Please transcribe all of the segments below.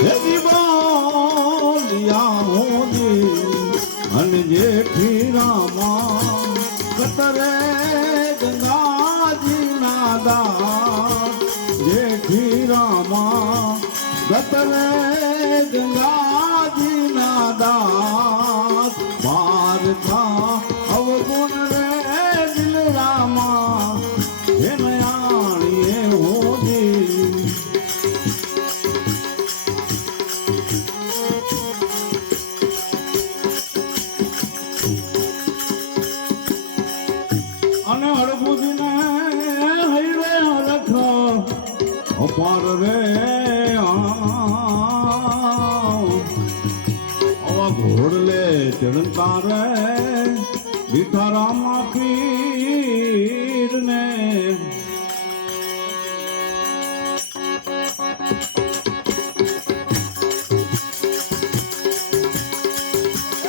હે જીવોલિયા હોજી અને જેઠી રામા કતરે ગંગાજી નાદા જેઠી રામા કતરે ગંગાજી નાદા બાર થા અવગુણ રે દિલ રામા હે નયાણીએ હોજી અને હળબુદને હૈવે હરખ અપાર રે આવા ઘોડલે ચડતા રે બીઠા રામા પીર ને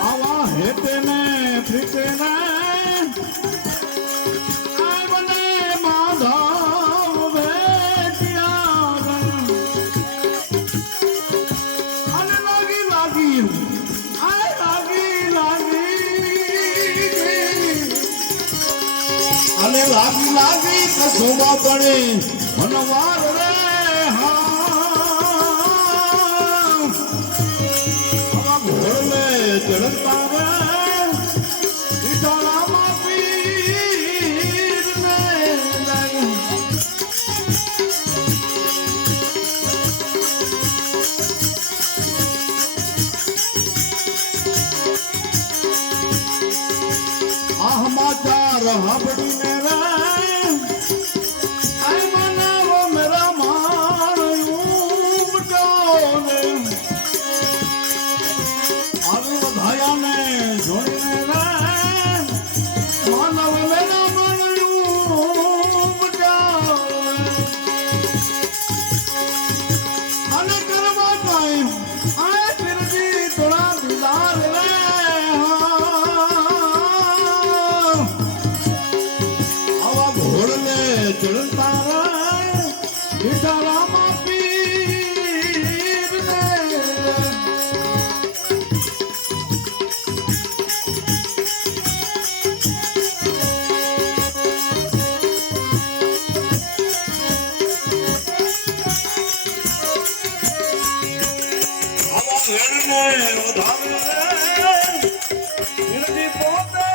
આવા હેતે ને પ્રીતે ને અને લાગી લાગી કસોબા પડે મનવાર રે હા ઘોડલે ચડતા રે સીતારામા પીર ને આ સમાચાર હાબડીને ચડતા સીતારામા પીર ને આવા વેણને વધારે રે પોતે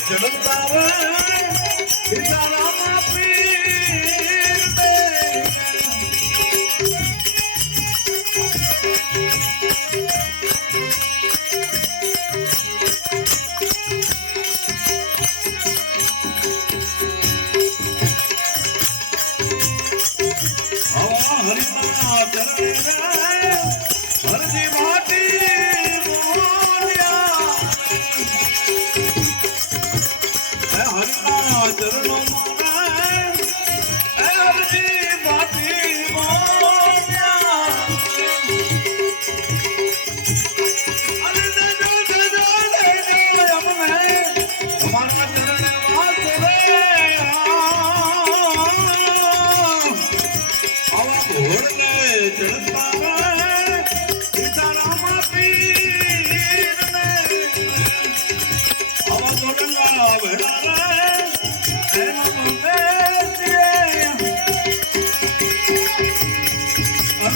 ચડતા